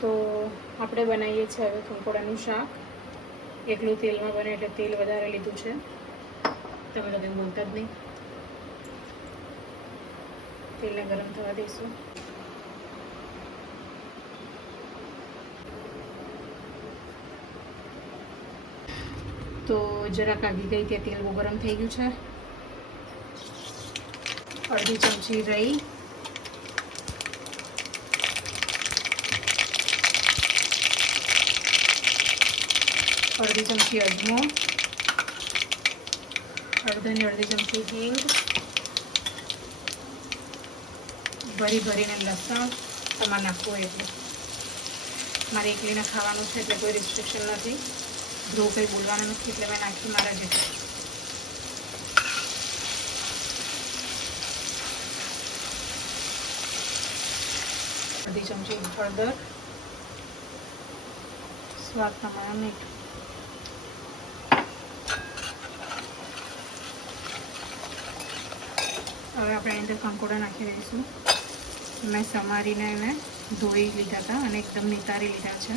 તો આપણે બનાવીએ છીએ હવે કંકોડાનું શાક. એકલું તેલમાં બને એટલે તેલ વધારે લીધું છે. તમે તો કંઈ બોલતા જ નહીં. તેલને ગરમ થવા દઈશું. તો જરાક આગી ગઈ ત્યાં તેલ બહુ ગરમ થઈ ગયું છે. અડધી ચમચી રહી. અડધી ચમચી અજમો, અડધાની અડધી ચમચી હિંગ, ભરી ભરીને લસણ તમારે નાખવું હોય એટલે. મારે એકલીને ખાવાનું છે એટલે કોઈ રિસ્ટ્રિક્શન નથી. ધ્રુવ કંઈ બોલવાનું નથી એટલે મેં નાખી મારા જે અડધી ચમચી હળદર. સ્વાદ પ્રમાણે મીઠું. હવે આપણે અંદર કંકોડા નાખી દઈશું. મેં સમારીને એને ધોઈ લીધા હતા અને એકદમ નિતારી લીધા છે.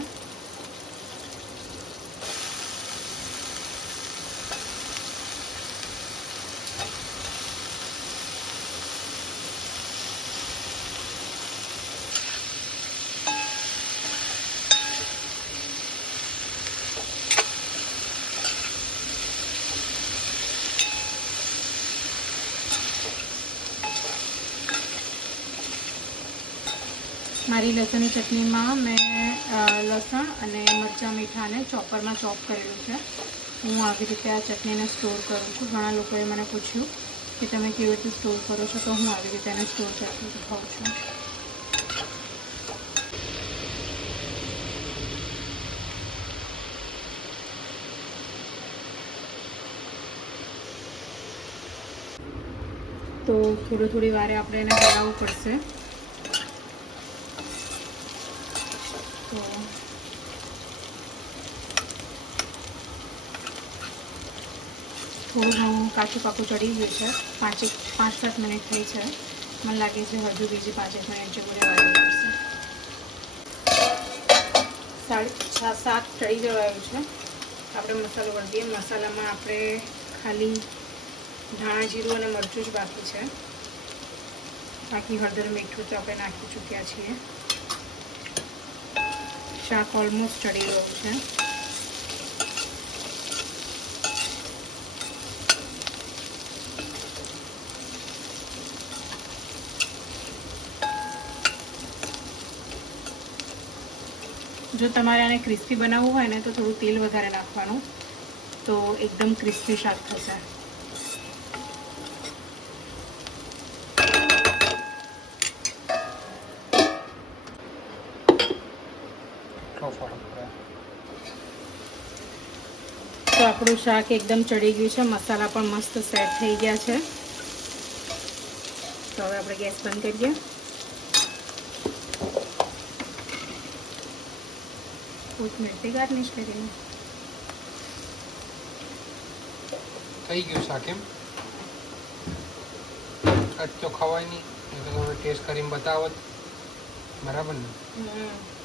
મારી લસણની ચટણીમાં મેં લસણ અને મરચાં, મીઠાને ચોપરમાં ચોપ કરેલું છે. હું આવી રીતે આ ચટણીને સ્ટોર કરું છું. ઘણા લોકોએ મને પૂછ્યું કે તમે કેવી રીતે સ્ટોર કરો છો, તો હું આવી રીતે એને સ્ટોર કરતી ખાઉં છું. તો થોડી થોડી વારે આપણે એને હલાવવું પડશે. તો થોડું ઘણું કાચું પાકું ચડી ગયું છે. પાંચેક પાંચ સાત મિનિટ થઈ છે. મને લાગે છે હજુ બીજી પાંચેક મિનિટ જેવું રહેવાનું પડશે સાડી સાત ચડી જવાયું છે. આપણે મસાલો કરી મસાલામાં આપણે ખાલી ધાણા, જીરું અને મરચું જ બાકી છે. બાકી હળદર, મીઠું તો આપણે નાખી ચૂક્યા છીએ. શાક ઓલમોસ્ટ ચડી ગયું છે. જો તમારે આને ક્રિસ્પી બનાવવું હોય ને તો થોડું તેલ વધારે નાખવાનું. તો એકદમ ક્રિસ્પી શાક થશે. તો આપણું શાક એકદમ ચડી ગયું છે. મસાલા પણ મસ્ત સેટ થઈ ગયા છે. તો હવે આપણે ગેસ બંધ કરીએ. કોથમીરથી ગાર્નિશ કરીને. થઈ ગયું શાક એમ? આજ તો ખવાય નહીં. નહીં તો તમે ટેસ્ટ કરીને બતાવો જ. બરાબર ને? હમ.